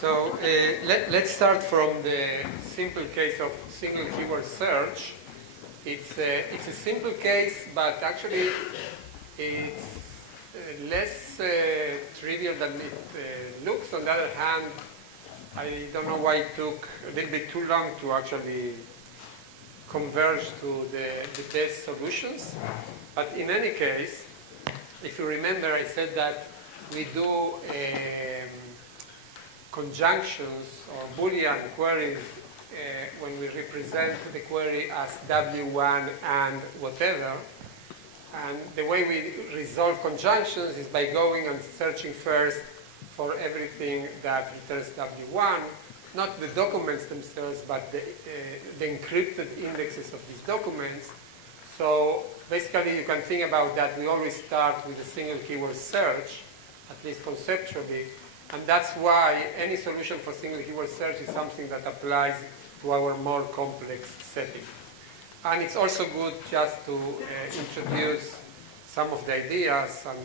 So let's start from the simple case of single keyword search. It's a simple case, but actually it's less trivial than it looks. On the other hand, I don't know why it took a little bit too long to actually converge to the best solutions. But in any case, if you remember, I said that we do conjunctions or Boolean queries when we represent the query as W1 and whatever. And the way we resolve conjunctions is by going and searching first for everything that returns W1, not the documents themselves, but the encrypted indexes of these documents. So basically, you can think about that. We always start with a single keyword search, at least conceptually. And that's why any solution for single keyword search is something that applies to our more complex setting. And it's also good just to introduce some of the ideas and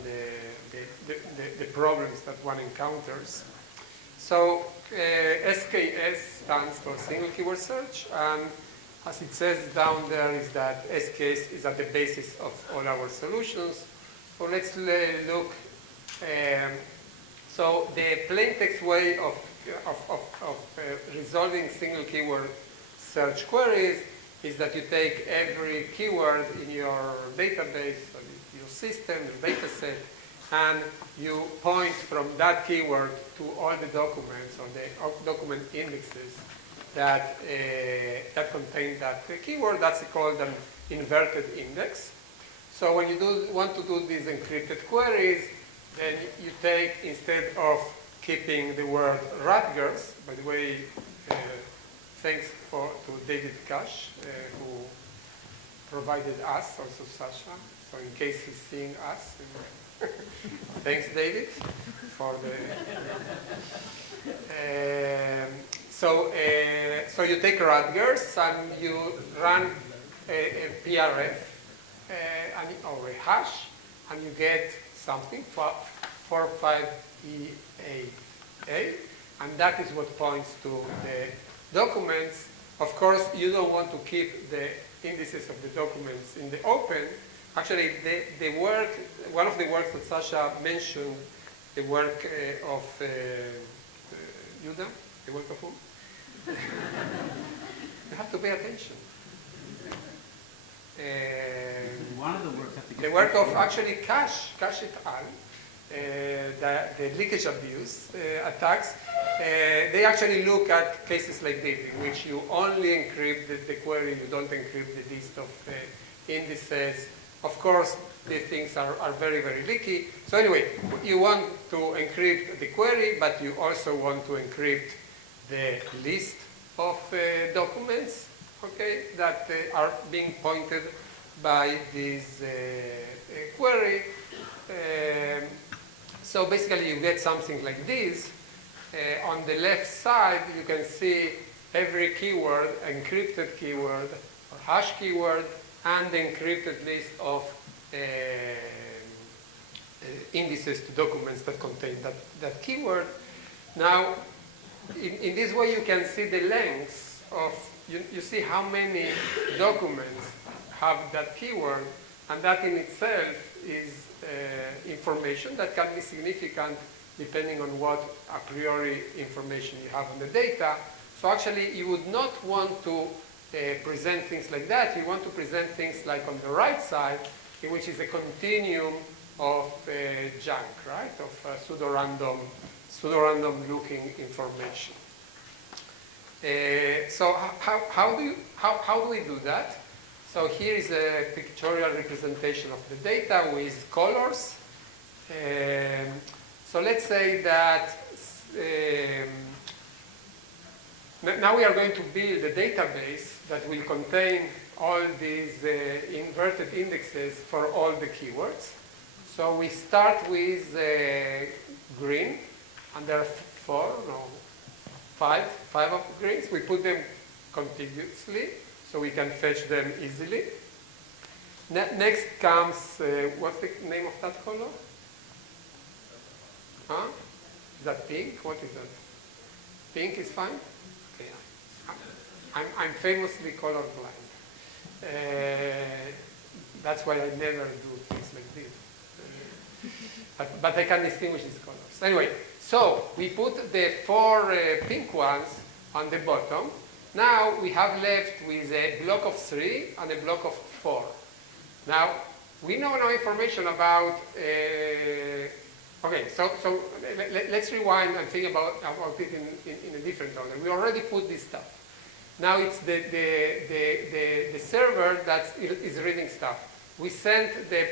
the problems that one encounters. So SKS stands for single keyword search, and as it says down there is that SKS is at the basis of all our solutions. So let's look. So the plain text way of resolving single keyword search queries is that you take every keyword in your database, or your system, your data set, and you point from that keyword to all the documents or the document indexes that contain that keyword. That's called an inverted index. So when you want to do these encrypted queries, then you take, instead of keeping the word Rutgers, by the way, thanks to David Cash, who provided us, also Sasha, so in case he's seeing us. Thanks, David, for the... So you take Rutgers and you run a PRF or a hash, and you get something, 45EA, and that is what points to the documents. Of course, you don't want to keep the indices of the documents in the open. Actually, the work, one of the works that Sasha mentioned, the work of Hugo, the work of whom? You have to pay attention. One of the works, the work of actually Cash et al., the leakage abuse attacks, they actually look at cases like this, in which you only encrypt the query, you don't encrypt the list of indices. Of course, these things are very, very leaky. So anyway, you want to encrypt the query, but you also want to encrypt the list of documents, okay, that are being pointed by this query. So basically, you get something like this. On the left side, you can see every keyword, encrypted keyword, or hash keyword, and the encrypted list of indices to documents that contain that keyword. Now, in this way, you can see the lengths of, you see how many documents have that keyword, and that in itself is information that can be significant depending on what a priori information you have on the data. So actually, you would not want to present things like that. You want to present things like on the right side, in which is a continuum of junk, right, of pseudo-random looking information. So how do we do that? So here is a pictorial representation of the data with colors. So let's say that now we are going to build a database that will contain all these inverted indexes for all the keywords. So we start with green, and there are five of the greens. We put them contiguously, so we can fetch them easily. Next comes, what's the name of that color? Huh? Is that pink? What is that? Pink is fine? Okay. I'm famously colorblind. That's why I never do things like this. But I can distinguish these colors. Anyway, so we put the 4 pink ones on the bottom. Now we have left with a block of 3 and a block of 4. Now, we know no information about, okay, so let's rewind and think about it in a different order. We already put this stuff. Now it's the server that is reading stuff. We sent the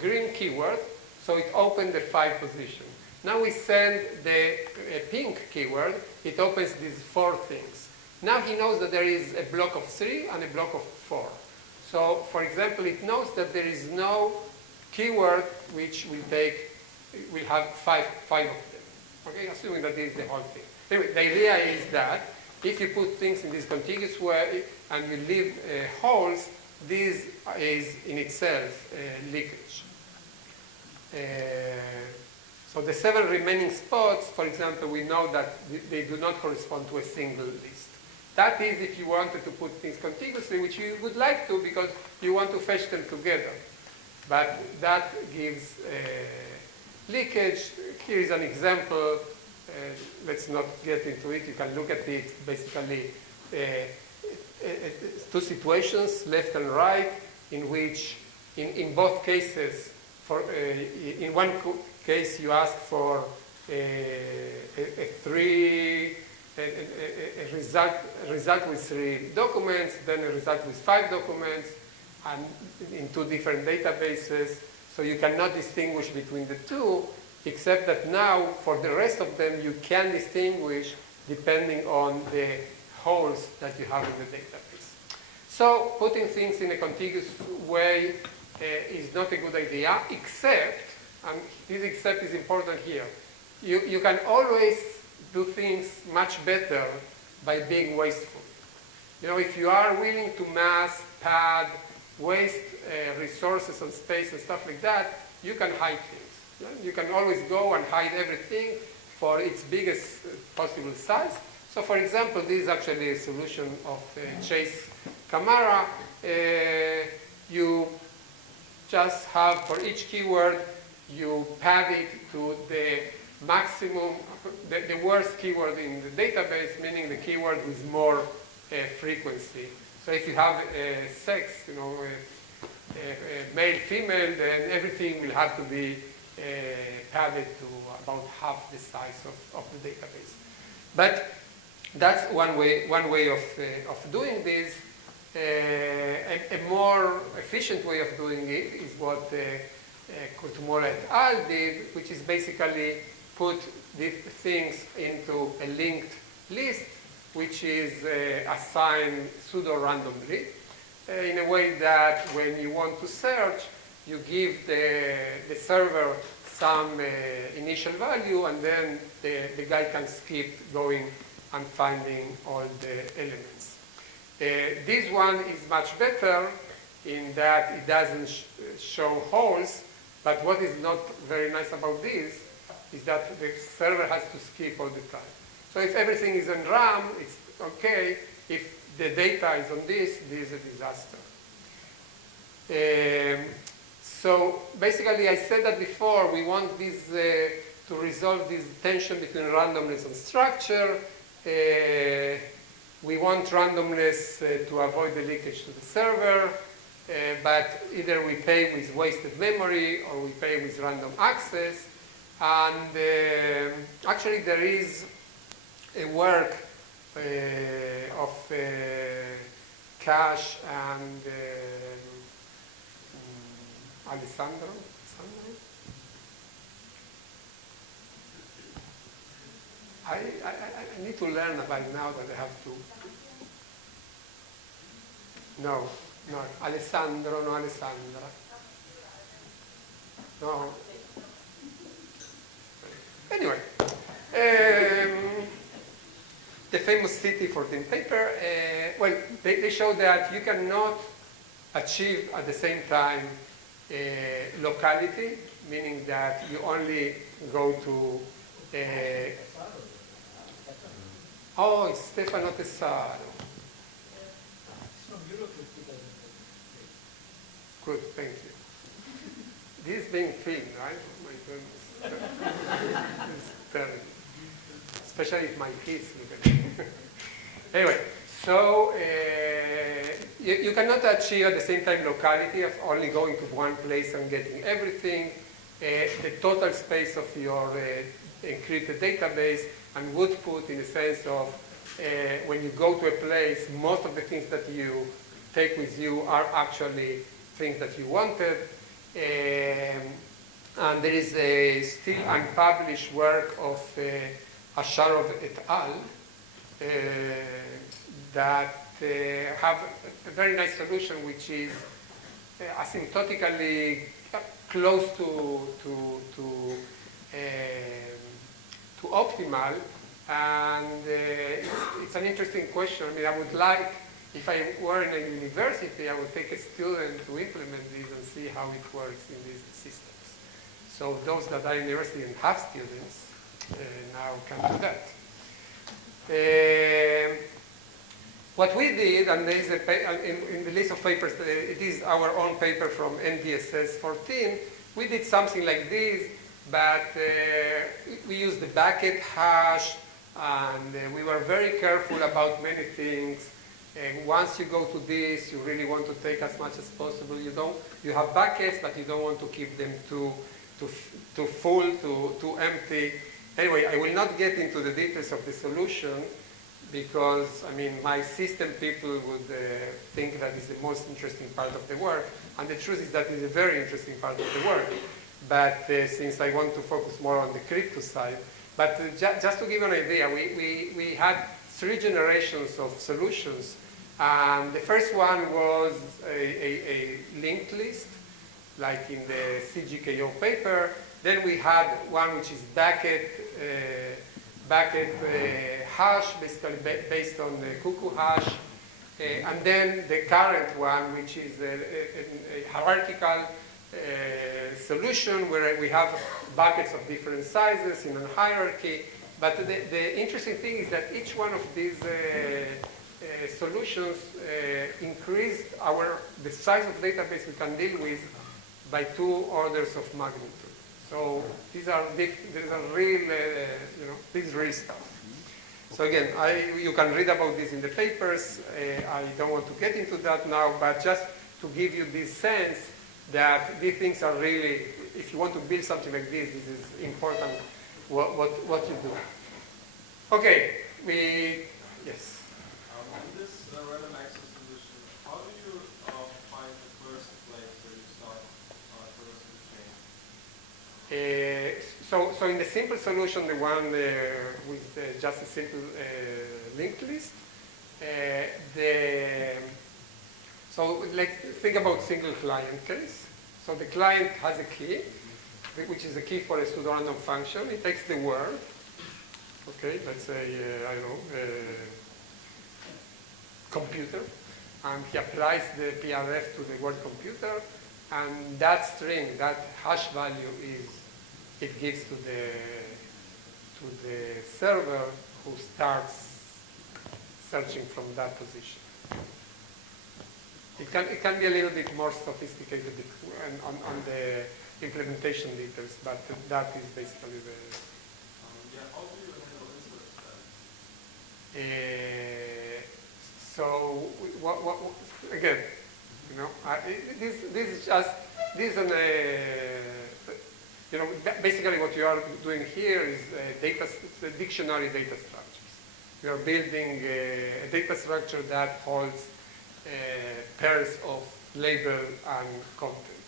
green keyword, so it opened the 5 position. Now we send the pink keyword, it opens these 4 things. Now he knows that there is a block of 3 and a block of 4. So, for example, it knows that there is no keyword which will have five of them. Okay, assuming that this is the whole thing. Anyway, the idea is that if you put things in this contiguous way and you leave holes, this is in itself leakage. So the 7 remaining spots, for example, we know that they do not correspond to a single list. That is if you wanted to put things contiguously, which you would like to because you want to fetch them together. But that gives leakage. Here is an example. Let's not get into it. You can look at it. Basically, 2 situations, left and right, in which, in both cases, in one case you ask for a result with 3 documents, then a result with 5 documents, and in 2 different databases. So you cannot distinguish between the 2, except that now, for the rest of them, you can distinguish depending on the holes that you have in the database. So putting things in a contiguous way is not a good idea, except, and this except is important here, you can always do things much better by being wasteful. You know, if you are willing to mass, pad, waste resources and space and stuff like that, you can hide things. You can always go and hide everything for its biggest possible size. So for example, this is actually a solution of Chase Camara. You just have, for each keyword, you pad it to the maximum, the worst keyword in the database, meaning the keyword with more frequency. So if you have sex, you know, male, female, then everything will have to be padded to about half the size of the database. But that's one way of doing this. A more efficient way of doing it is what Cryptography et al. Did, which is basically put these things into a linked list, which is assigned pseudo-randomly, in a way that when you want to search, you give the server some initial value, and then the guy can skip going and finding all the elements. This one is much better in that it doesn't show holes, but what is not very nice about this is that the server has to skip all the time. So if everything is on RAM, it's okay. If the data is on this is a disaster. So basically, I said that before, we want this to resolve this tension between randomness and structure. We want randomness to avoid the leakage to the server, but either we pay with wasted memory or we pay with random access. And actually, there is a work of Cash and Alessandro. I need to learn about now that I have to. No, Alessandro, no Alessandra. No. Anyway, the famous CT14 paper, well, they show that you cannot achieve at the same time locality, meaning that you only go to Oh, it's Stefano Tessaro. Good, thank you. This is being filmed, right? My goodness. It's terrible. Especially if my kids look at it. Anyway, so you cannot achieve at the same time locality of only going to one place and getting everything. The total space of your encrypted database and would put in the sense of when you go to a place, most of the things that you take with you are actually things that you wanted. And there is a still unpublished work of Asharov et al. That have a very nice solution, which is asymptotically close to optimal. And it's an interesting question. I mean, I would like, if I were in a university, I would take a student to implement this and see how it works in these systems. So those that are in university and have students now can do that. What we did, and there is in the list of papers, it is our own paper from NDSS 14, we did something like this, but we used the bucket hash, and we were very careful about many things. And once you go to this, you really want to take as much as possible. You have buckets, but you don't want to keep them too full, too empty. Anyway, I will not get into the details of the solution because, I mean, my system people would think that is the most interesting part of the work. And the truth is that it's a very interesting part of the work. But since I want to focus more on the crypto side, but just to give you an idea, we had 3 generations of solutions. And the first one was a linked list, like in the CGKO paper. Then we had one which is bucket hash, basically based on the cuckoo hash. And then the current one, which is a hierarchical solution where we have buckets of different sizes in a hierarchy. But the interesting thing is that each one of these solutions increased the size of database we can deal with by 2 orders of magnitude. So these are real, this is real stuff. So again, you can read about this in the papers. I don't want to get into that now, but just to give you this sense that these things are really, if you want to build something like this is important what you do. Okay, yes. In this random access solution, how do you find the first place where you start first the chain? So in the simple solution, the one with just a simple linked list, so let's think about single client case. So the client has a key, which is a key for a pseudorandom function. It takes the word, okay, let's say, I don't know, computer, and he applies the PRF to the word computer, and that string, that hash value it gives to the server who starts searching from that position. It can be a little bit more sophisticated on the implementation details, but that is basically the. How do you handle instance then? So what again? This is just basically what you are doing here is a dictionary data structures. You are building a data structure that holds pairs of label and content.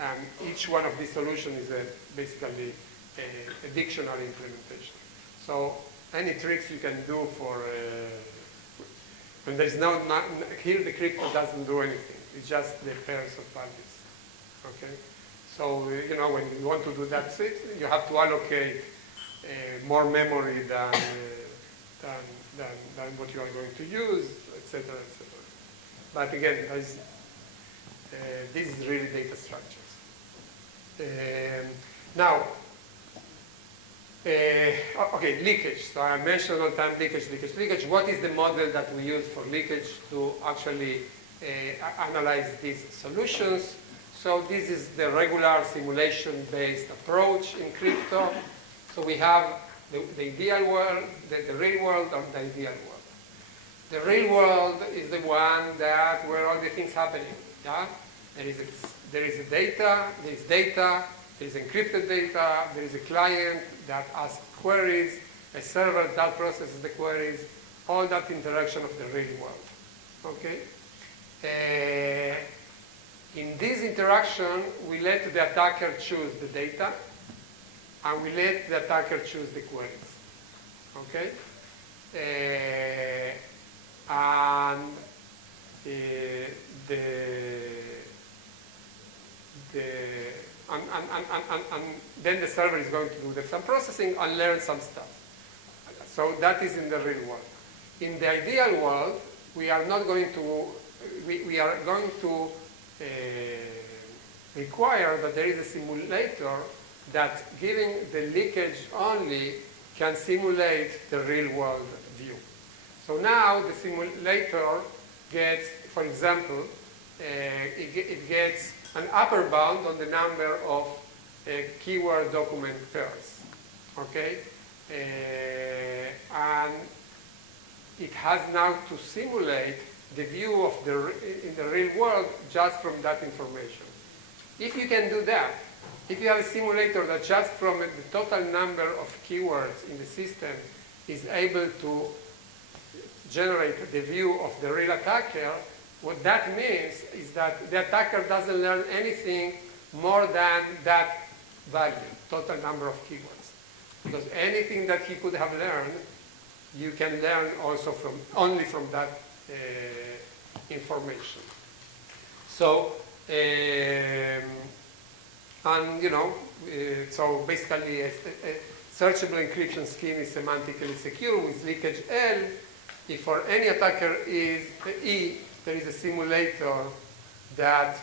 And each one of these solutions is basically a dictionary implementation. So any tricks you can do for, when there is here the crypto doesn't do anything. It's just the pairs of values, okay? So, when you want to do that, you have to allocate more memory than what you are going to use, etc., etc. But again, this is really data structures. Now, Okay, leakage. So I mentioned all the time leakage. What is the model that we use for leakage to actually analyze these solutions? So this is the regular simulation-based approach in crypto. So we have the ideal world, the real world, or the ideal world. The real world is the one that where all the things happening. Yeah, there is data, there is encrypted data, there is a client that asks queries, a server that processes the queries, all that interaction of the real world. Okay. In this interaction, we let the attacker choose the data, and we let the attacker choose the queries. Okay? And then the server is going to do some processing and learn some stuff. So that is in the real world. In the ideal world, we are not going to, we are going to require that there is a simulator that, giving the leakage only, can simulate the real world view. So now the simulator gets, for example, it gets an upper bound on the number of keyword document pairs. Okay? And it has now to simulate the view of in the real world just from that information. If you can do that, if you have a simulator that just from the total number of keywords in the system is able to generate the view of the real attacker, what that means is that the attacker doesn't learn anything more than that value, total number of keywords. Because anything that he could have learned, you can learn also only from that information. So, and so basically a searchable encryption scheme is semantically secure with leakage L. If for any attacker is E, there is a simulator that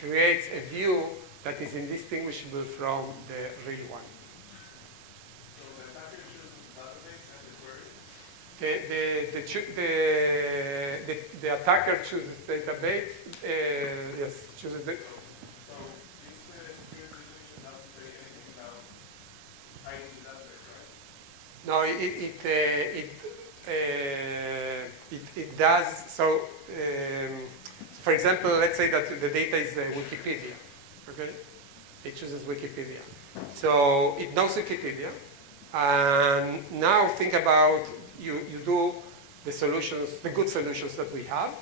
creates a view that is indistinguishable from the real one. So the attacker chooses database and the query? The attacker chooses database, yes, chooses the. So this security definition doesn't say anything about hiding the database, right? No, it does. So, for example, let's say that the data is Wikipedia. Okay, it chooses Wikipedia. So it knows Wikipedia, and now think about you do the solutions, the good solutions that we have,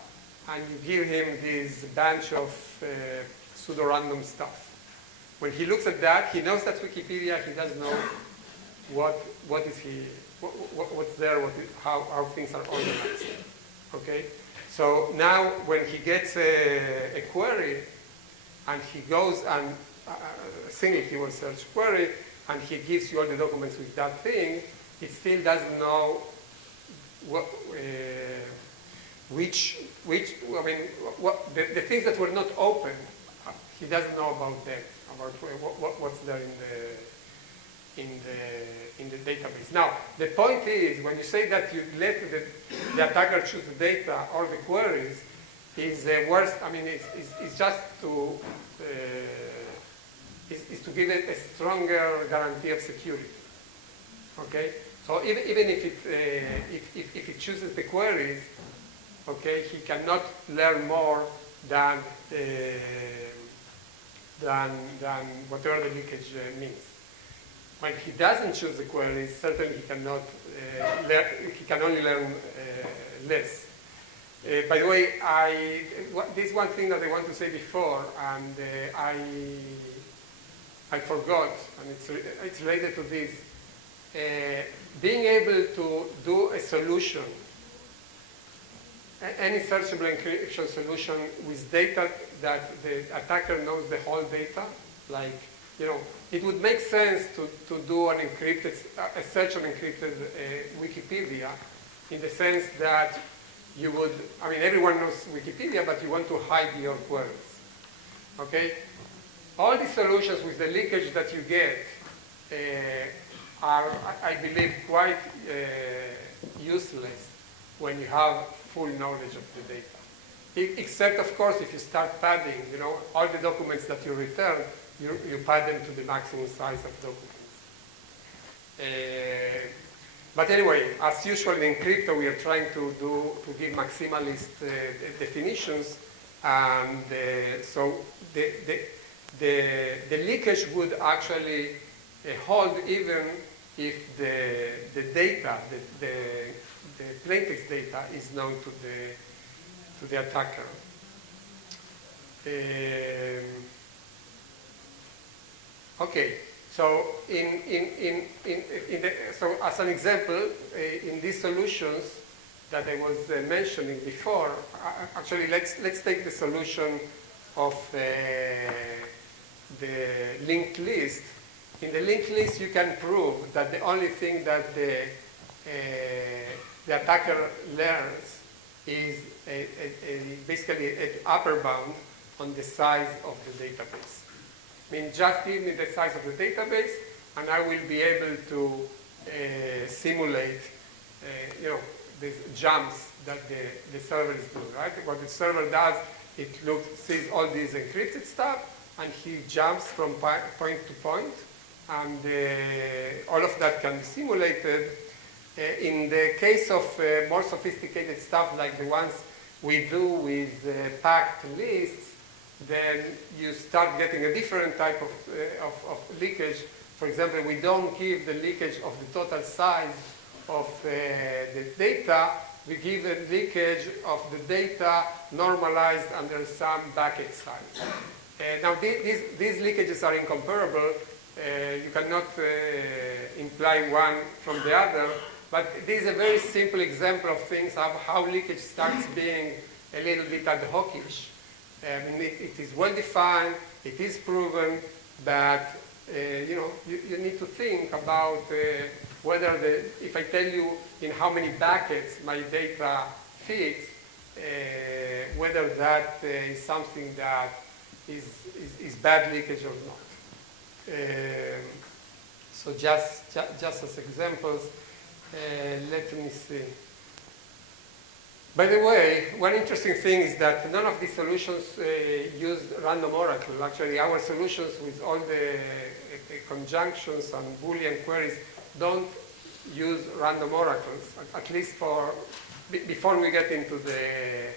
and you give him this bunch of pseudo-random stuff. When he looks at that, he knows that's Wikipedia. He doesn't know what's there, how things are organized. Okay, so now when he gets a query, and he goes and single keyword search query, and he gives you all the documents with that thing, it still doesn't know the things that were not open. He doesn't know about them, about what's there in the database. Now, the point is, when you say that you let the attacker choose the data or the queries, is the worst. I mean, it's just to give it a stronger guarantee of security. Okay, so even if it chooses the queries, okay, he cannot learn more than whatever the leakage means. When he doesn't choose the queries, certainly he cannot learn. He can only learn less. By the way, this one thing that I want to say before, and I forgot, and it's related to this. Being able to do a solution, any searchable encryption solution with data that the attacker knows the whole data, like, it would make sense to do a search on encrypted Wikipedia, in the sense that you would, everyone knows Wikipedia, but you want to hide your queries. Okay? All these solutions with the leakage that you get are, I believe, quite useless when you have full knowledge of the data. Except, of course, if you start padding, all the documents that you return, you pad them to the maximum size of documents. But anyway, as usual in crypto, we are trying to give maximalist definitions, and so the leakage would actually hold even if the data, the plaintext data, is known to the attacker. Okay, so so as an example, in these solutions that I was mentioning before, actually let's take the solution of the linked list. In the linked list, you can prove that the only thing that the attacker learns is basically an upper bound on the size of the database. I mean, just give me the size of the database, and I will be able to simulate, these jumps that the server is doing, right? What the server does, it sees all these encrypted stuff, and he jumps from point to point, and all of that can be simulated. In the case of more sophisticated stuff like the ones we do with packed lists, then you start getting a different type of leakage. For example, we don't give the leakage of the total size of the data. We give a leakage of the data normalized under some bucket size. Now, these leakages are incomparable. You cannot imply one from the other. But this is a very simple example of things of how leakage starts being a little bit ad hoc-ish. I mean, it is well defined, it is proven, but you need to think about whether if I tell you in how many buckets my data fits, whether that is something that is bad leakage or not. So just as examples. Let me see. By the way, one interesting thing is that none of these solutions use random oracle. Actually, our solutions with all the conjunctions and Boolean queries don't use random oracles, at least before we get into the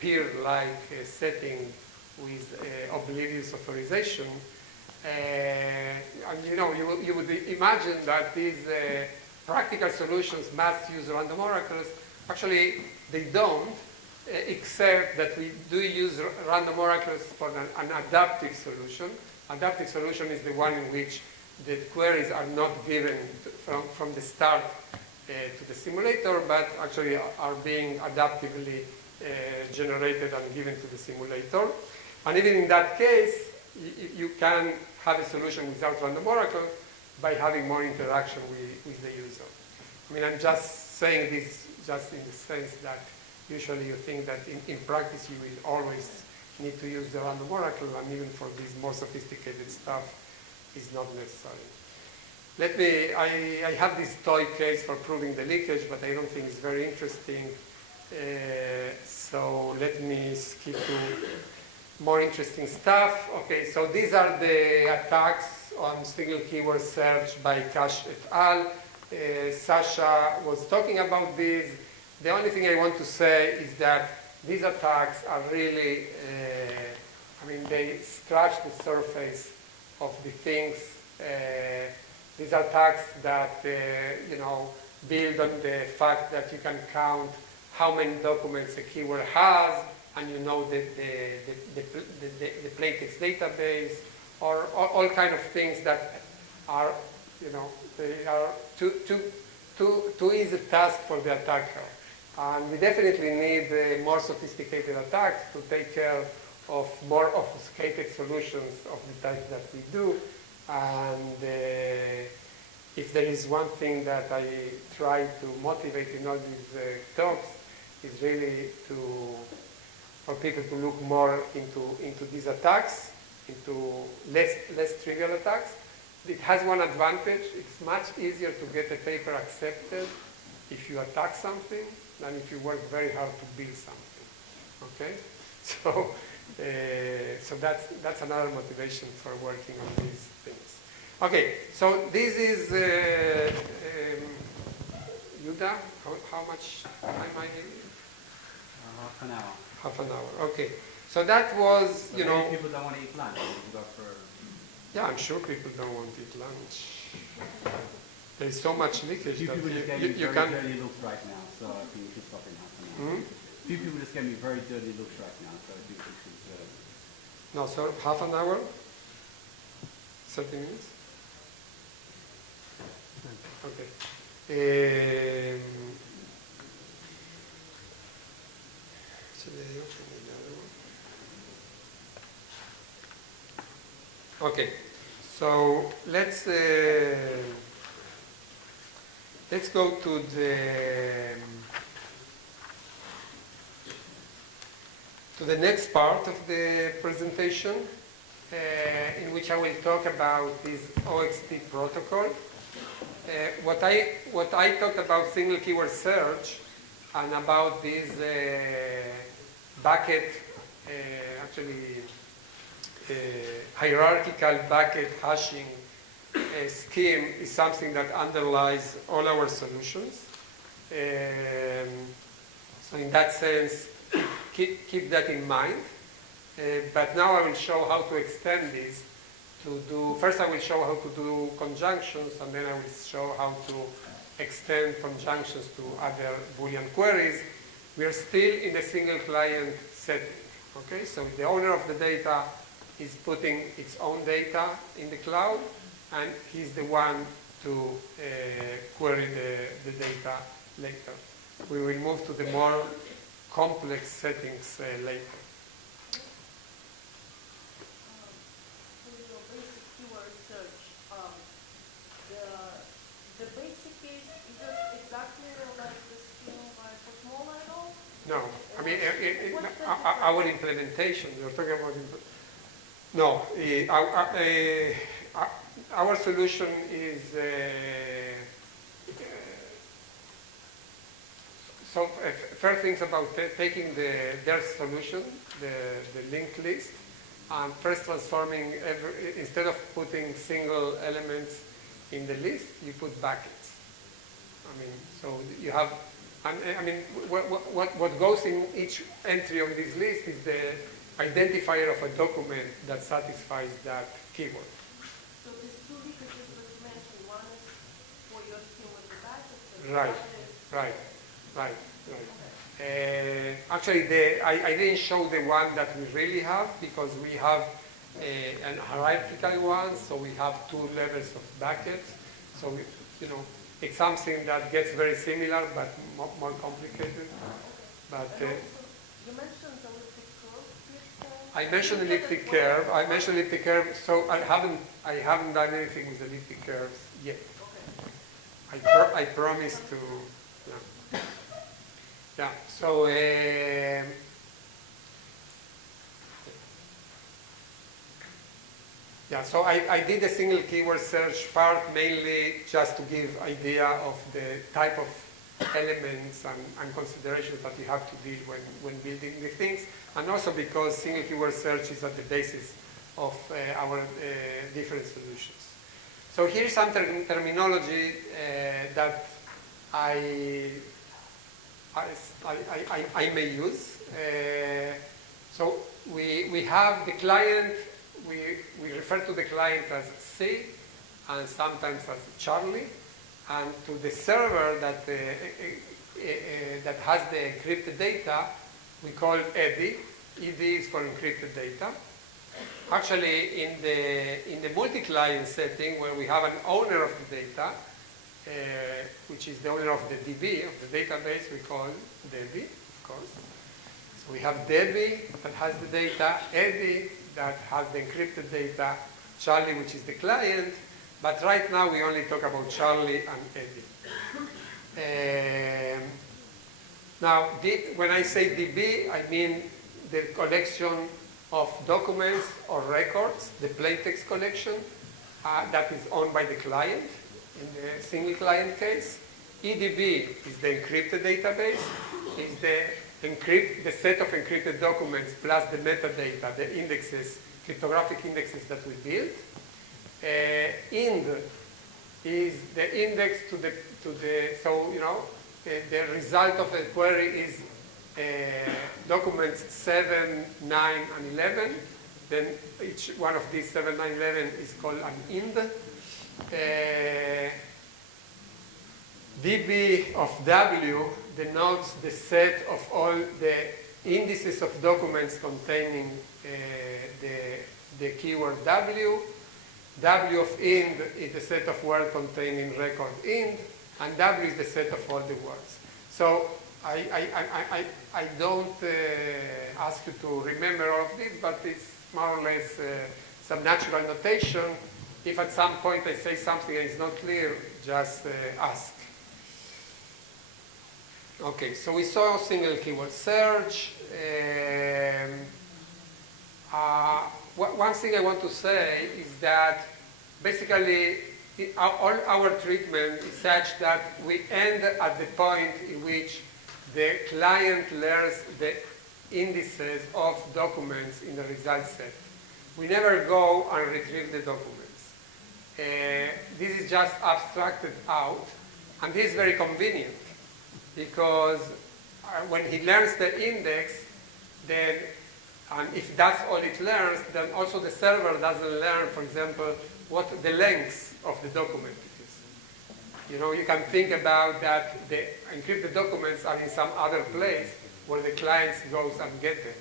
peer-like setting with oblivious authorization. And you would imagine that these practical solutions must use random oracles. Actually, they don't, except that we do use random oracles for an adaptive solution. Adaptive solution is the one in which the queries are not given from the start to the simulator, but actually are being adaptively generated and given to the simulator. And even in that case, you can have a solution without random oracle by having more interaction with the user. I mean, I'm just saying this just in the sense that usually you think that in practice you will always need to use the random oracle, and even for this more sophisticated stuff is not necessary. I have this toy case for proving the leakage, but I don't think it's very interesting. So let me skip to more interesting stuff. Okay, so these are the attacks on single keyword search by Cash et al. Sasha was talking about this. The only thing I want to say is that these attacks are really, they scratch the surface of the things. These are attacks that, build on the fact that you can count how many documents a keyword has, and you know the plaintext database, or all kind of things that are, they are too easy task for the attacker. And we definitely need more sophisticated attacks to take care of more obfuscated solutions of the type that we do. And if there is one thing that I try to motivate in all these talks, is really for people to look more into these attacks, into less trivial attacks, it has one advantage. It's much easier to get a paper accepted if you attack something than if you work very hard to build something. Okay? So that's another motivation for working on these things. Okay, so this is Yuda. How much time I give you? Half an hour. Half an hour. Okay. So that was, But you many know. people don't want to eat lunch. You go for Yeah, I'm sure people don't want to eat lunch. There's so much leakage few that people just gave me you very can't. dirty looks right now, so I think we should stop in half an hour. Few people just gave me very dirty looks right now, so I think we should. No, so half an hour? 30 minutes? Okay. Should I open the other one? Okay, so let's go to the next part of the presentation, in which I will talk about this OXT protocol. What I talked about single keyword search and about this bucket, actually hierarchical bucket hashing scheme is something that underlies all our solutions. So in that sense, keep that in mind. But now I will show how to extend this to do, first I will show how to do conjunctions, and then I will show how to extend conjunctions to other Boolean queries. We are still in a single client setting. Okay, so the owner of the data is putting its own data in the cloud, and he's the one to query the data later. We will move to the more complex settings later. For your basic keyword search, the basic is it exactly like the scheme for small level? No, I mean our implementation. You're talking about no. Our solution is so first things about taking their solution, the linked list, and first transforming instead of putting single elements in the list, you put buckets. I mean, so you have. I mean, what goes in each entry on this list is the identifier of a document that satisfies that keyword. So these two leakages that you mentioned, one is for your scheme with the buckets, and Right, the other is right. Actually, I didn't show the one that we really have because we have an hierarchical one, so we have two levels of buckets. So it's something that gets very similar but more complicated. But you mentioned the elliptic curve. I mentioned elliptic curve. I mentioned elliptic curve. So I haven't done anything with elliptic curves yet. Okay. I promise to. Yeah. So. Yeah, so I did a single keyword search part mainly just to give idea of the type of elements and considerations that you have to deal when building the things, and also because single keyword search is at the basis of our different solutions. So here's some terminology that I may use. So we have the client. We refer to the client as C and sometimes as Charlie, and to the server that has the encrypted data we call EDI. EDI is for encrypted data. Actually, in the multi-client setting where we have an owner of the data, which is the owner of the DB, of the database, we call DB, of course. So we have DB that has the data, EDI that has the encrypted data, Charlie, which is the client, but right now we only talk about Charlie and Eddie. Now, when I say DB, I mean the collection of documents or records, the plaintext collection, that is owned by the client in the single client case. EDB is the encrypted database, is the set of encrypted documents plus the metadata, the indexes, cryptographic indexes that we built. IND is the index to the so the result of a query is documents 7, 9, and 11. Then each one of these 7, 9, 11 is called an IND. DB of W denotes the set of all the indices of documents containing the keyword W. W of IND is the set of words containing record IND, and W is the set of all the words. So I don't ask you to remember all of this, but it's more or less some natural notation. If at some point I say something and it's not clear, just ask. Okay, so we saw single keyword search. One thing I want to say is that basically all our treatment is such that we end at the point in which the client learns the indices of documents in the result set. We never go and retrieve the documents. This is just abstracted out, and this is very convenient because when he learns the index, then, and if that's all it learns, then also the server doesn't learn, for example, what the length of the document is. You can think about that the encrypted documents are in some other place where the client goes and gets them.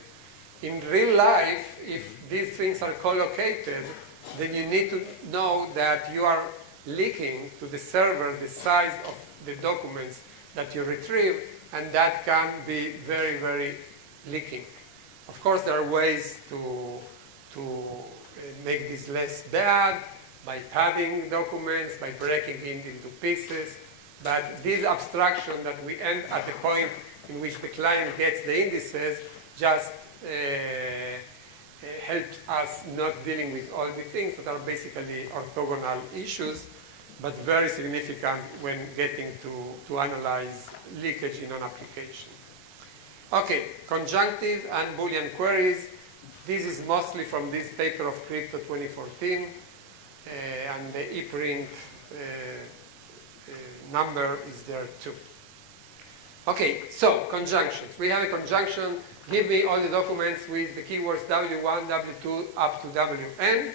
In real life, if these things are collocated, then you need to know that you are leaking to the server the size of the documents that you retrieve, and that can be very, very leaking. Of course, there are ways to make this less bad by padding documents, by breaking it into pieces, but this abstraction that we end at the point in which the client gets the indices just helps us not dealing with all the things that are basically orthogonal issues, but very significant when getting to analyze leakage in an application. Okay, conjunctive and Boolean queries. This is mostly from this paper of Crypto 2014, and the ePrint number is there too. Okay, so conjunctions. We have a conjunction. Give me all the documents with the keywords W1, W2, up to WN.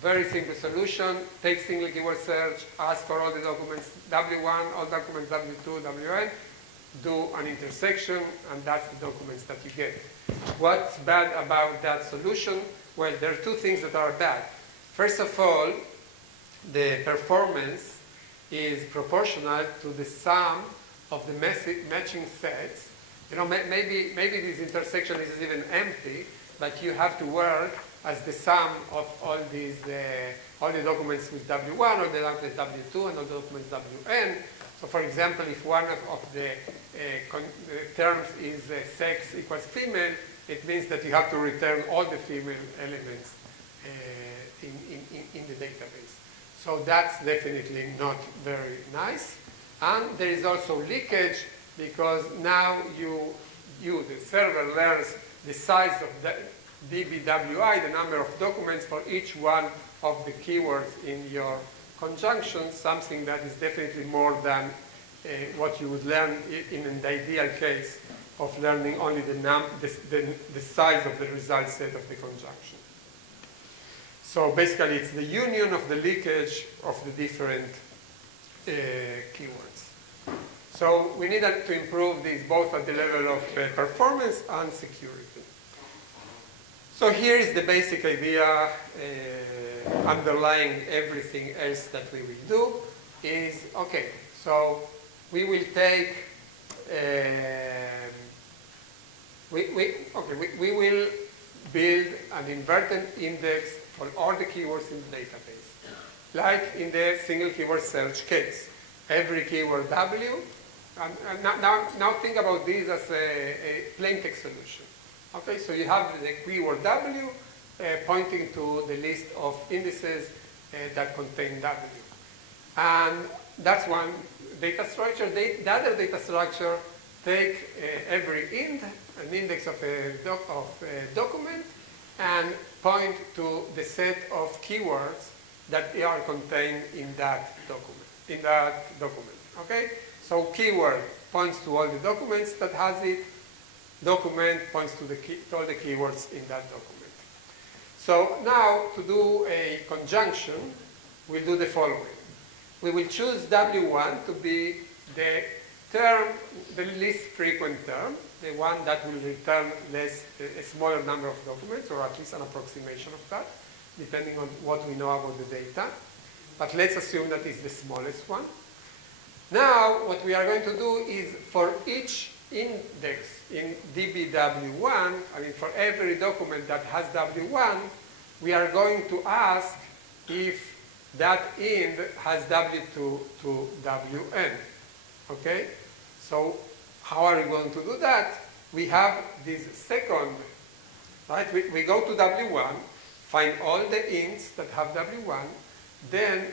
Very simple solution. Take single keyword search, ask for all the documents W1, all documents W2, WN, do an intersection, and that's the documents that you get. What's bad about that solution? Well, there are two things that are bad. First of all, the performance is proportional to the sum of the matching sets. Maybe this intersection is even empty, but you have to work as the sum of all these, all the documents with W1, all the documents W2, and all the documents WN. So, for example, if one of the terms is sex equals female, it means that you have to return all the female elements in the database. So that's definitely not very nice. And there is also leakage, because now the server learns the size of the dbwi, the number of documents for each one of the keywords in your conjunction, something that is definitely more than what you would learn in the ideal case of learning only the size of the result set of the conjunction. So basically it's the union of the leakage of the different keywords. So we need to improve this both at the level of performance and security. So here is the basic idea underlying everything else that we will do is, okay, so we will take, we will build an inverted index for all the keywords in the database. Like in the single keyword search case. Every keyword W, and now think about this as a plain text solution. Okay, so you have the keyword W pointing to the list of indices that contain W. And that's one data structure. The other data structure take every int, an index of a document, and point to the set of keywords that are contained in that document. Okay? So keyword points to all the documents that has it. Document points to all the keywords in that document. So now to do a conjunction, we'll do the following. We will choose W1 to be the term, the least frequent term, the one that will return a smaller number of documents, or at least an approximation of that, depending on what we know about the data. But let's assume that is the smallest one. Now, what we are going to do is for each index in dbw1, I mean for every document that has w1, we are going to ask if that int has w2 to wn. Okay? So how are we going to do that? We have this second, right? We go to w1, find all the ints that have w1, then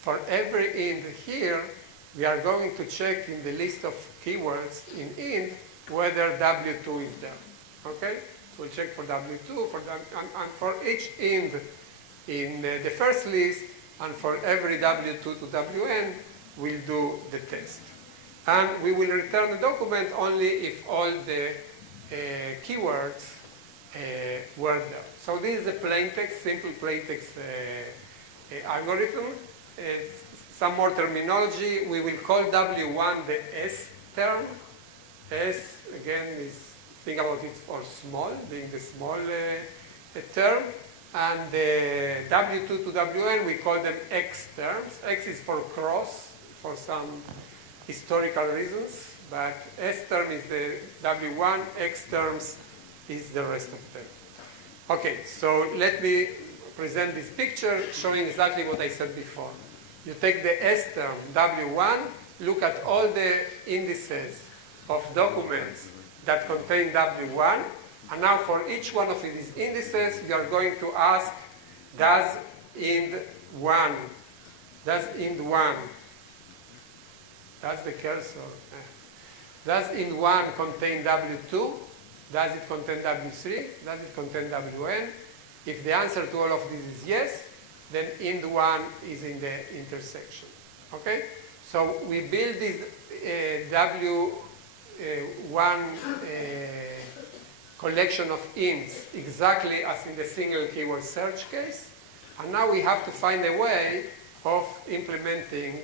for every int here, we are going to check in the list of keywords in int whether w2 is there. Okay? We'll check for w2, and for each int in the first list, and for every w2 to wn, we'll do the test. And we will return the document only if all the keywords were there. So this is a plaintext, simple plaintext algorithm. Some more terminology. We will call W1 the S term. S, again, is, think about it for small, being the small term. And the W2 to Wn, we call them X terms. X is for cross, for some historical reasons. But S term is the W1, X terms is the rest of them. Okay, so let me present this picture showing exactly what I said before. You take the S term, W1, look at all the indices of documents that contain W1, and now for each one of these indices, we are going to ask, does int1, that's the cursor, does int1 contain W2? Does it contain W3? Does it contain Wn? If the answer to all of these is yes, then int1 is in the intersection. Okay? So we build this W1 collection of ints exactly as in the single keyword search case. And now we have to find a way of implementing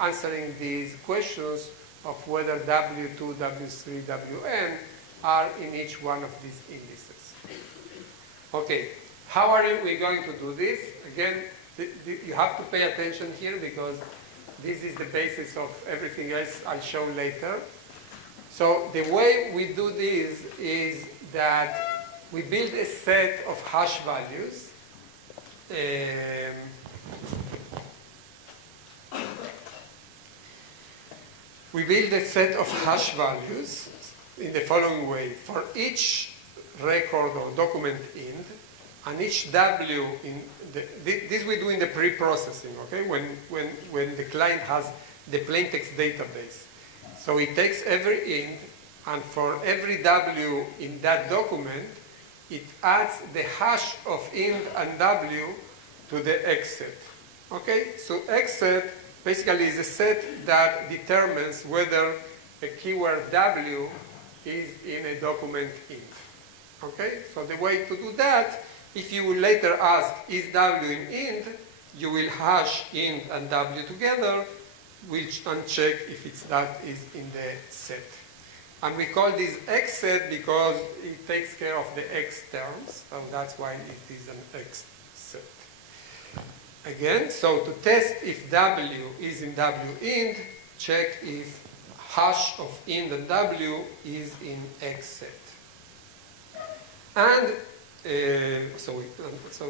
answering these questions of whether W2, W3, Wn are in each one of these indices. Okay. How are we going to do this? Again, you have to pay attention here because this is the basis of everything else I'll show later. So the way we do this is that we build a set of hash values. We build a set of hash values in the following way. For each record or document int, and each W in this we do in the pre-processing, okay? When the client has the plaintext database. So it takes every int, and for every W in that document, it adds the hash of int and W to the X set. Okay? So X set basically is a set that determines whether a keyword W is in a document int. Okay? So the way to do that, if you will later ask, is W in int, you will hash int and W together, and check if that is in the set. And we call this X set because it takes care of the X terms, so that's why it is an X set. Again, so to test if W is in W int, check if hash of int and W is in X set. And so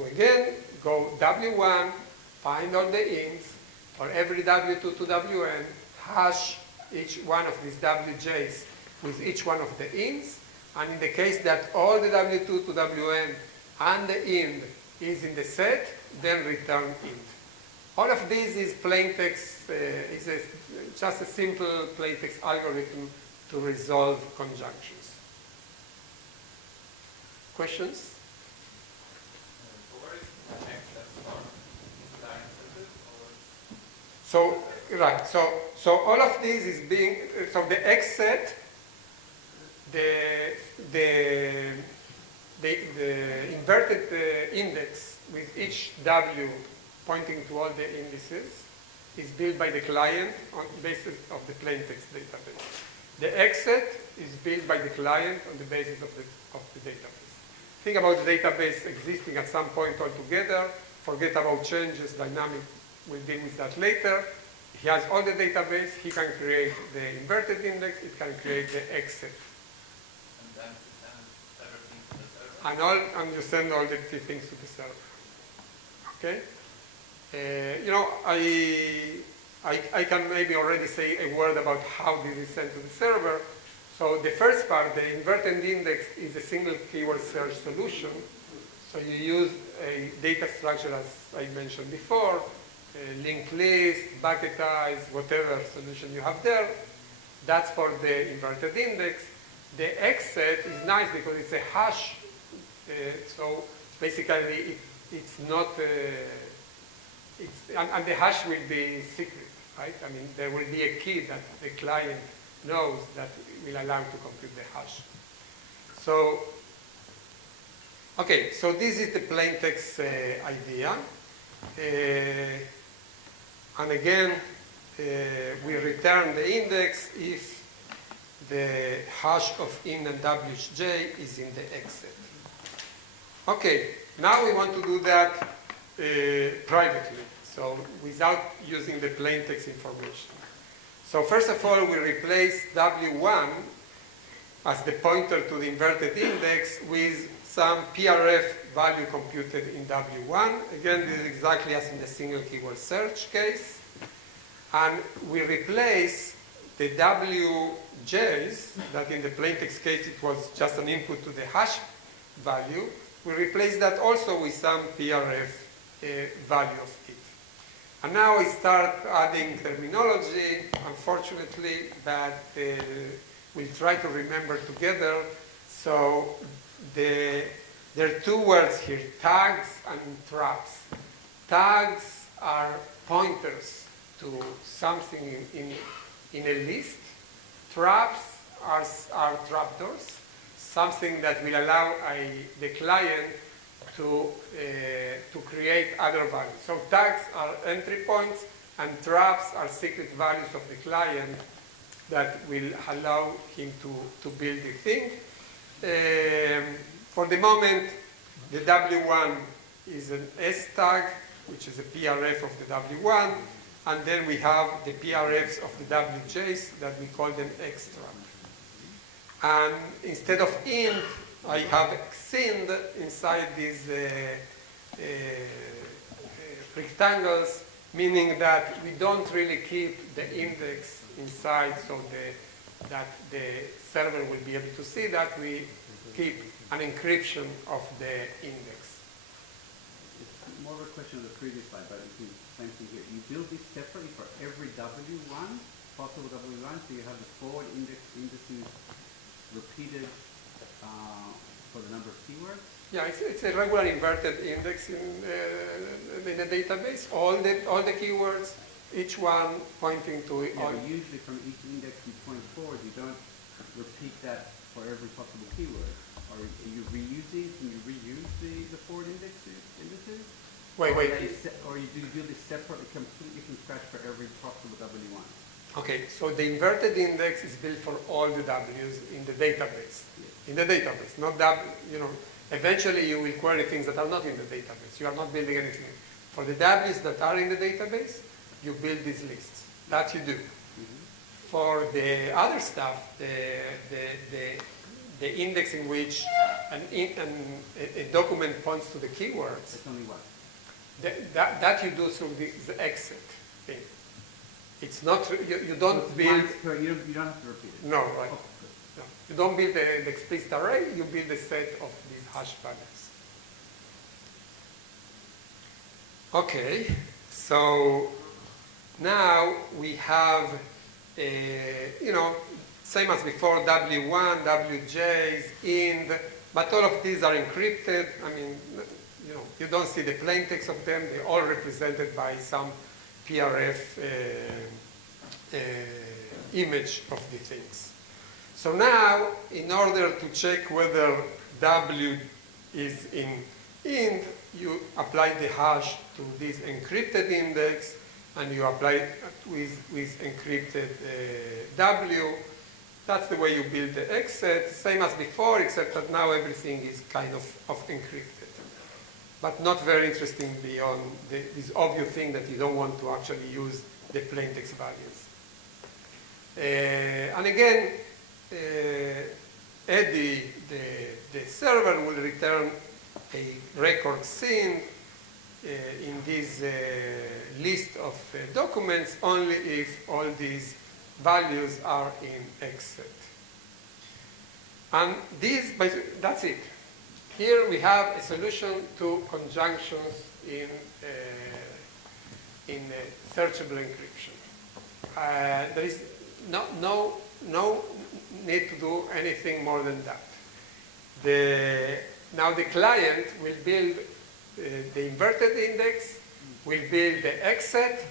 again, go W1, find all the ints, for every W2 to Wn, hash each one of these Wj's with each one of the ints, and in the case that all the W2 to Wn and the int is in the set, then return int. All of this is plaintext, just a simple plaintext algorithm to resolve conjunctions. Questions? Where is the access from? So, right, so all of this is being, so the X set, the inverted index with each W pointing to all the indices is built by the client on the basis of the plaintext database. The X set is built by the client on the basis of the database. Think about the database existing at some point altogether. Forget about changes, dynamic, we'll deal with that later. He has all the database, he can create the inverted index, it can create the X set. And then send everything to the server? And you send all the things to the server. Okay? I can maybe already say a word about how this is sent to the server. So the first part, the inverted index, is a single keyword search solution. So you use a data structure, as I mentioned before, a linked list, bucketize, whatever solution you have there. That's for the inverted index. The X set is nice because it's a hash. So basically, it's not, and the hash will be secret, right? I mean, there will be a key that the client knows that will allow to compute the hash. So, okay, so this is the plaintext idea. And again, we return the index if the hash of in and wj is in the X set. Okay, now we want to do that privately, so without using the plaintext information. So first of all, we replace w1 as the pointer to the inverted index with some PRF value computed in w1. Again, this is exactly as in the single keyword search case. And we replace the wj's, that in the plaintext case it was just an input to the hash value. We replace that also with some PRF value of it. And now I start adding terminology, unfortunately, that we'll try to remember together. So there are two words here, tags and traps. Tags are pointers to something in a list. Traps are trapdoors, something that will allow the client to create other values. So tags are entry points, and traps are secret values of the client that will allow him to build the thing. For the moment, the W1 is an S tag, which is a PRF of the W1, and then we have the PRFs of the WJs that we call them X trap. And instead of int, I have xind inside these rectangles, meaning that we don't really keep the index inside so that the server will be able to see that. We keep an encryption of the index. It's more of a question of the previous slide, but it's the same thing here. You build this separately for every W1, possible W1, so you have the forward indices repeated for the number of keywords? Yeah, it's a regular inverted index in a database. All the keywords, each one pointing to it. Yeah, but usually from each index you point forward, you don't repeat that for every possible keyword. Are you reusing? Can you reuse the forward indices? Wait. Or you do this separately, completely from scratch for every possible W1? Okay, so the inverted index is built for all the W's in the database. Yes. In the database, not W, eventually you will query things that are not in the database. You are not building anything. For the W's that are in the database, you build these lists. That you do. Mm-hmm. For the other stuff, the index in which a document points to the keywords. That's only one. That you do through the exit thing. It's not, you don't build. You don't have to repeat it. No, right. Oh, No. You don't build the explicit array, you build a set of these hash values. Okay, so now we have, same as before, W1, WJs, IND, but all of these are encrypted. I mean, you don't see the plain text of them. They're all represented by some PRF image of the things. So now, in order to check whether W is in IND, you apply the hash to this encrypted index, and you apply it with encrypted W. That's the way you build the X set, same as before, except that now everything is kind of encrypted. But not very interesting beyond this obvious thing that you don't want to actually use the plain text values. And again, Eddie, the server, will return a record scene in this list of documents only if all these values are in X set. And that's it. Here we have a solution to conjunctions in searchable encryption. There is no need to do anything more than that. Now the client will build the inverted index, will build the X set,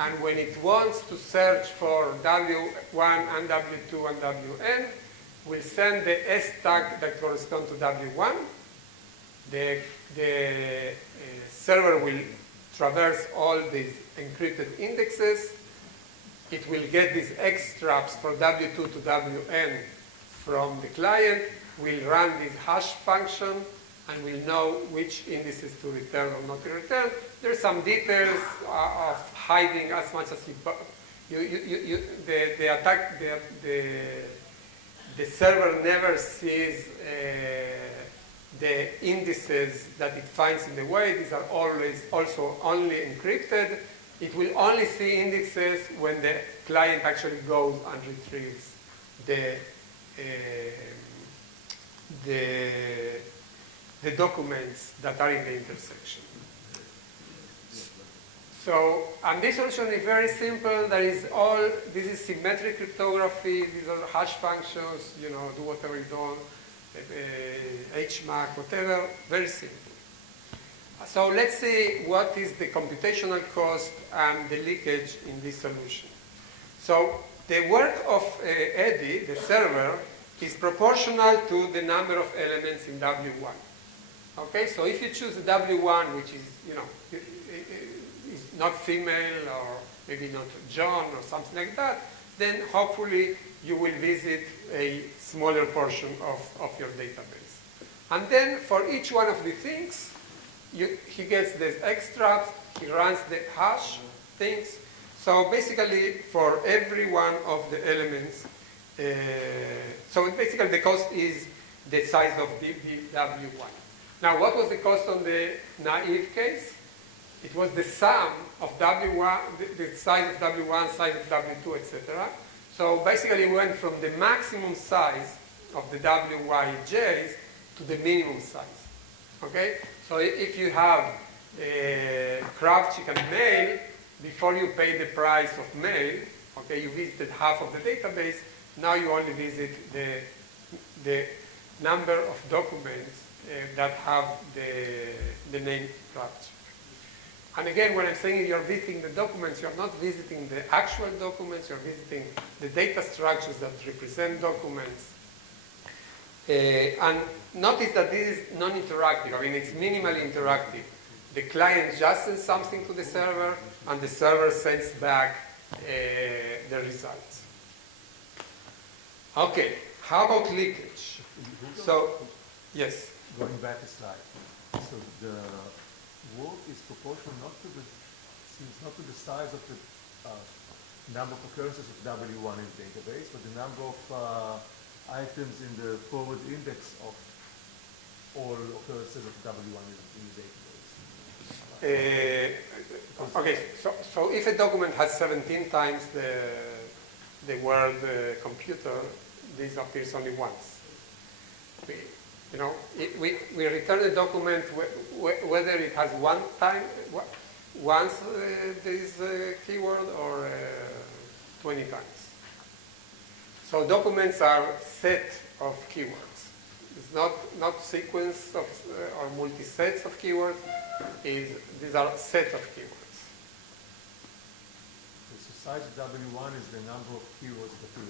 and when it wants to search for W1 and W2 and Wn, will send the S tag that corresponds to W1. The server will traverse all these encrypted indexes. It will get these X traps for W2 to Wn from the client, will run this hash function, and will know which indices to return or not to return. There's some details of hiding as much as the server never sees the indices that it finds in the way. These are always also only encrypted. It will only see indexes when the client actually goes and retrieves the documents that are in the intersection. So, and this solution is very simple. This is symmetric cryptography. These are hash functions, do whatever you want, HMAC, whatever, very simple. So let's see what is the computational cost and the leakage in this solution. So the work of Eddie, the server, is proportional to the number of elements in W1. Okay, so if you choose W1, which is, is not female or maybe not John or something like that, then hopefully you will visit a smaller portion of your database. And then for each one of the things, he gets the X traps, he runs the hash things. So basically for every one of the elements, so basically the cost is the size of the W1. Now what was the cost on the naive case? It was the sum of W1, the size of W1, size of W2, etc. So basically we went from the maximum size of the WYJs to the minimum size. Okay? So if you have Krawczyk and mail, before you pay the price of mail, okay, you visited half of the database, now you only visit the number of documents that have the name Krawczyk. And again, when I'm saying you're visiting the documents, you're not visiting the actual documents, you're visiting the data structures that represent documents. And notice that this is non-interactive. I mean, it's minimally interactive. The client just sends something to the server, and the server sends back the results. Okay, how about leakage? So, yes? Going back a slide. So the work is proportional not to the size of the number of occurrences of W1 in the database, but the number of items in the forward index of all occurrences of W1 in the database. Okay, so if a document has 17 times the word computer, this appears only once. We return a document whether it has one time. once this keyword or 20 times. So documents are set of keywords. It's not sequence of or multi-sets of keywords. These are set of keywords. So size of W1 is the number of keywords that appear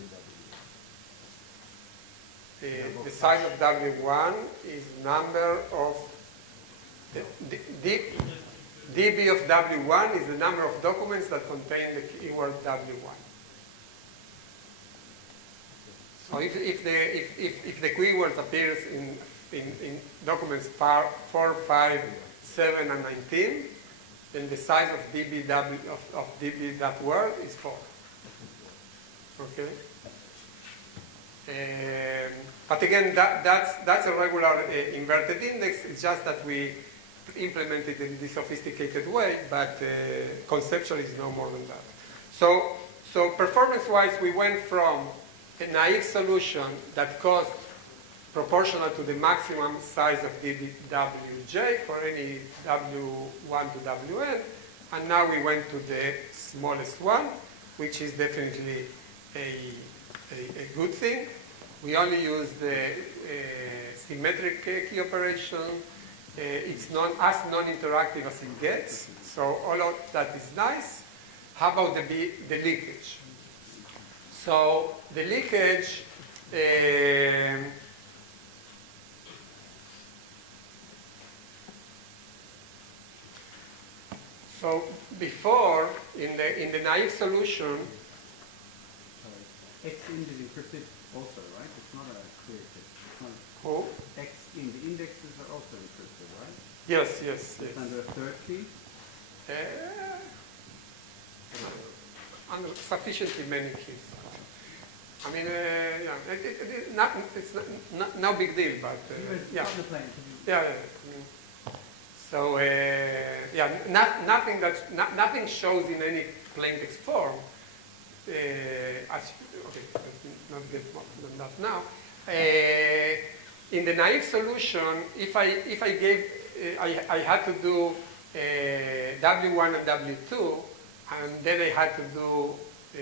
in W1. The size of W1 is number of the dB of W1 is the number of documents that contain the keyword W1. So if the keyword appears in documents 4, 5, 7, and 19, then the size of dB of dB that word is 4. Okay. But again, that's a regular inverted index. It's just that we implement it in this sophisticated way, but conceptually it's no more than that. So performance-wise, we went from a naive solution that cost proportional to the maximum size of dBwj for any W1 to Wn, and now we went to the smallest one, which is definitely a good thing. We only use the symmetric key operation. It's as non-interactive as it gets, so all of that is nice. How about the leakage? So the leakage, so before in the naive solution, X int is encrypted also, right? It's not a clear key. who? X int, the indexes are also encrypted, right? Yes. It's under a third key. Under sufficiently many keys. I mean, yeah, it's no big deal, but yeah. On the plane. Yeah. So yeah, nothing shows in any plain text form. Okay, let's not get more than that now. In the naive solution, if I gave, I had to do W1 and W2, and then I had to do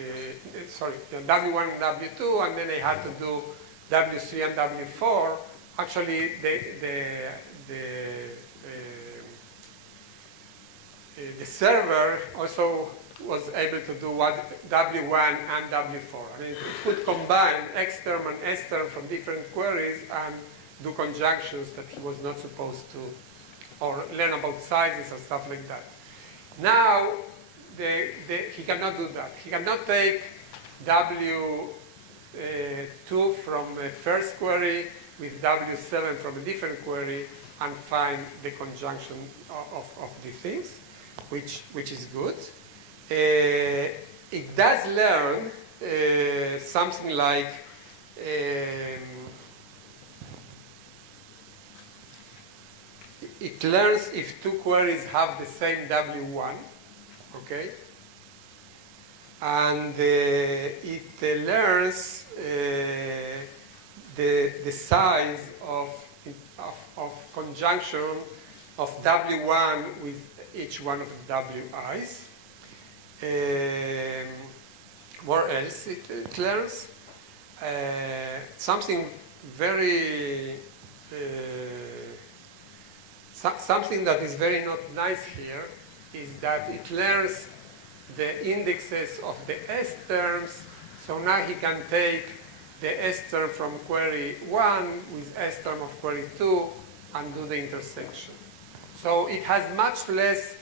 W1 and W2, and then I had to do W3 and W4. Actually, the server also was able to do W1 and W4. I mean, it could combine X term and S term from different queries and do conjunctions that he was not supposed to, or learn about sizes or stuff like that. Now, he cannot do that. He cannot take W2 from a first query with W7 from a different query and find the conjunction of these things, which is good. It does learn something like it learns if two queries have the same W1, okay? And it learns the size of conjunction of W1 with each one of the WIs. What else it learns? Something very something that is very not nice here is that it learns the indexes of the S terms. So now he can take the S term from query 1 with S term of query 2 and do the intersection. So it has much less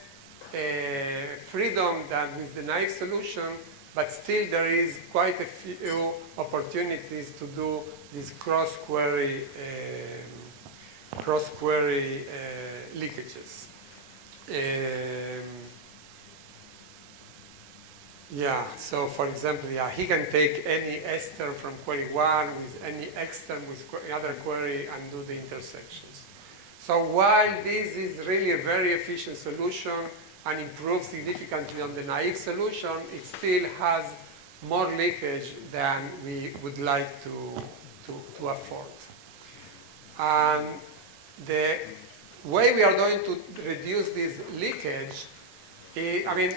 freedom than with the naive solution, but still there is quite a few opportunities to do these cross-query leakages. Yeah, so for example, yeah, he can take any S term from query 1 with any X term with another query and do the intersections. So while this is really a very efficient solution and improves significantly on the naive solution, it still has more leakage than we would like to afford. And the way we are going to reduce this leakage I mean,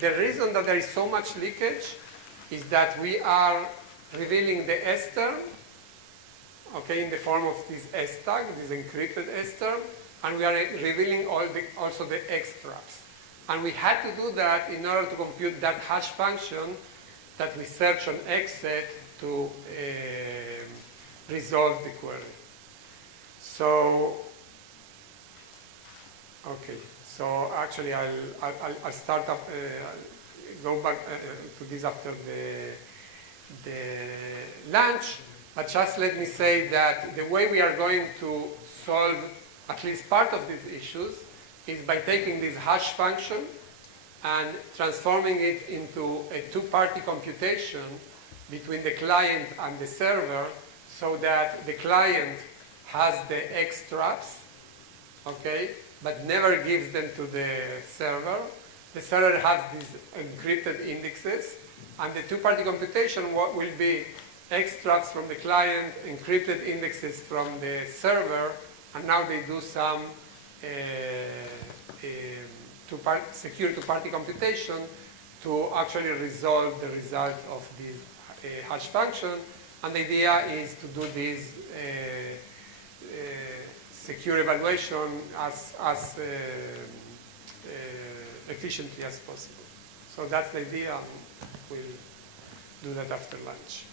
the reason that there is so much leakage is that we are revealing the S term, okay, in the form of this S tag, this encrypted S term, and we are revealing also the X traps. And we had to do that in order to compute that hash function that we search on X set to resolve the query. So, okay, so actually I'll start up, go back to this after the lunch, but just let me say that the way we are going to solve at least part of these issues is by taking this hash function and transforming it into a two-party computation between the client and the server, so that the client has the X traps, okay, but never gives them to the server. The server has these encrypted indexes, and the two-party computation will be X traps from the client, encrypted indexes from the server, and now they do some secure two-party computation to actually resolve the result of this hash function. And the idea is to do this secure evaluation as efficiently as possible. So that's the idea, and we'll do that after lunch.